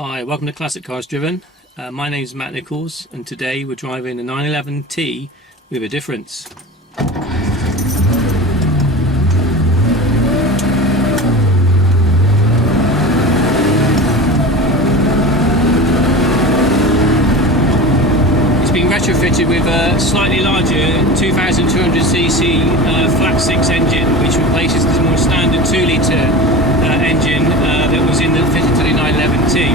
Hi, welcome to Classic Cars Driven. My name is Matt Nichols and today we're driving a 911T with a difference. It's been retrofitted with a slightly larger 2200cc flat 6 engine, which replaces the more standard 2-litre engine that was fitted to the 911T.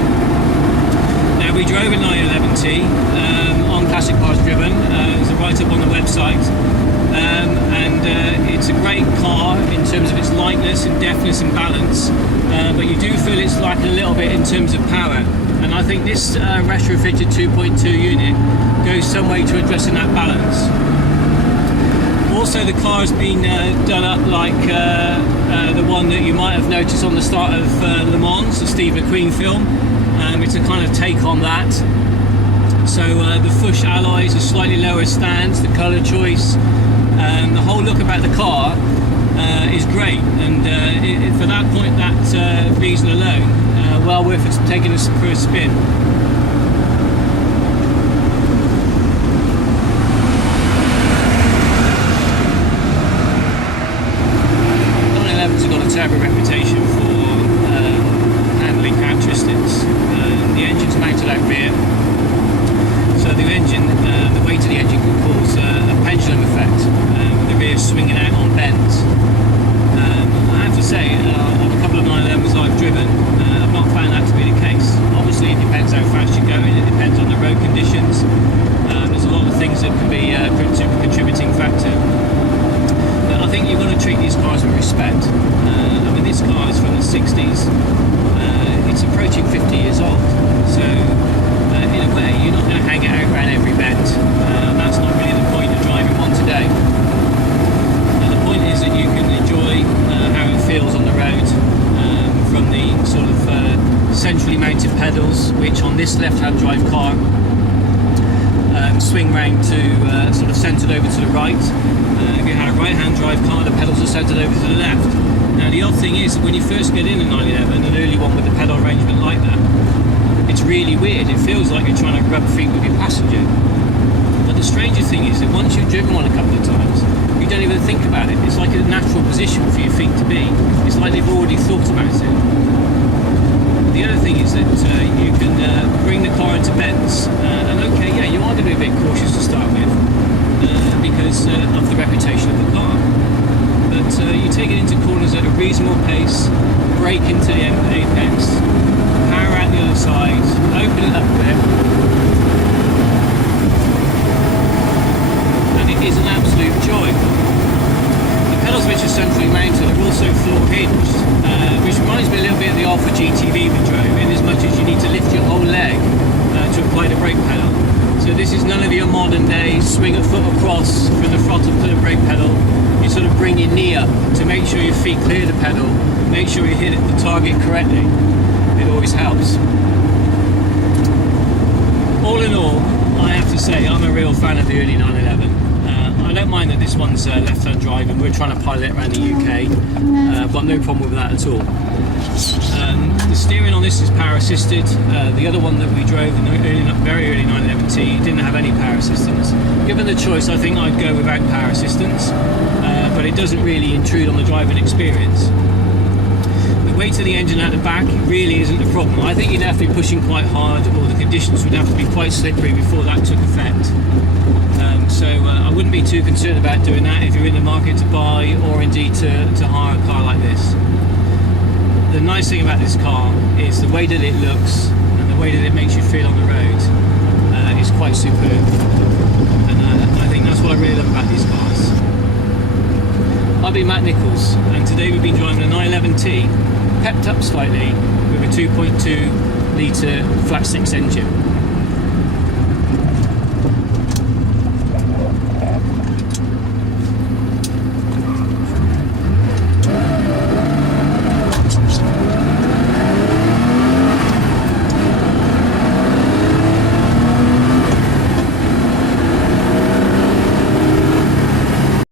Now, we drove a 911T on Classic Cars Driven. There's a write-up on the website, and it's a great car in terms of its lightness and deftness and balance, but you do feel it's lacking a little bit in terms of power, and I think this retrofitted 2.2 unit goes some way to addressing that balance. Also, the car has been done up like the one that you might have noticed on the start of Le Mans, the Steve McQueen film. It's a kind of take on that. So the Fuchs alloys, a slightly lower stance, the colour choice, the whole look about the car is great, and for that point, that reason alone, well worth taking us for a spin. 911's got a terrible reputation for handling characteristics. The engine's mounted out rear, so the engine, the weight of the engine can cause a pendulum effect, with the rear swinging out on bends. I have to say, on a couple of 911s I've driven, I've not found that to be the case. Obviously it depends how fast you're going, it depends on the road conditions. There's a lot of things that can be a contributing factor. I think you've got to treat these cars with respect. I mean, this car is from the 60s. It's approaching 50 years old. So, in a way, you're not going to hang it out around every bend. That's not really the point of driving one today. The point is that you can enjoy how it feels on the road, from the sort of centrally mounted pedals, which on this left-hand drive car swing round to sort of centred over to the right. If you have a right-hand drive car, the pedals are centred over to the left. Now, the odd thing is that when you first get in a 911, an early one with the pedal arrangement like that, it's really weird. It feels like you're trying to rub feet with your passenger. But the stranger thing is that once you've driven one a couple of times, you don't even think about it. It's like a natural position for your feet to be. It's like they've already thought about it. The other thing is that you can bring the car into bends, and okay, yeah, you are going to be a bit cautious to start with, because of the reputation of the car. But you take it into corners at a reasonable pace, brake into the apex, power out the other side, open it up a bit, and it is an absolute joy. The pedals, which are centrally mounted, are also floor hinged, which reminds me a little bit of the Alpha GTV we drove, in as much as you need to lift your whole leg to apply the brake pedal. So this is none of your modern day swing a foot across from the throttle to the brake pedal. You sort of bring your knee up to make sure your feet clear the pedal, make sure you hit the target correctly. It always helps. All in all, I have to say I'm a real fan of the early 911. I don't mind that this one's left-hand drive and we're trying to pilot it around the UK. Got no problem with that at all. The steering on this is power assisted. The other one that we drove, the very early 911T, didn't have any power assistance. Given the choice, I think I'd go without power assistance, but it doesn't really intrude on the driving experience. The weight of the engine at the back really isn't the problem. I think you'd have to be pushing quite hard, or the conditions would have to be quite slippery before that took effect. So I wouldn't be too concerned about doing that if you're in the market to buy, or indeed to hire a car like this. The nice thing about this car is the way that it looks and the way that it makes you feel on the road is quite superb, and I think that's what I really love about these cars. I've been Matt Nichols, and today we've been driving a 911T, pepped up slightly with a 2.2 litre flat 6 engine.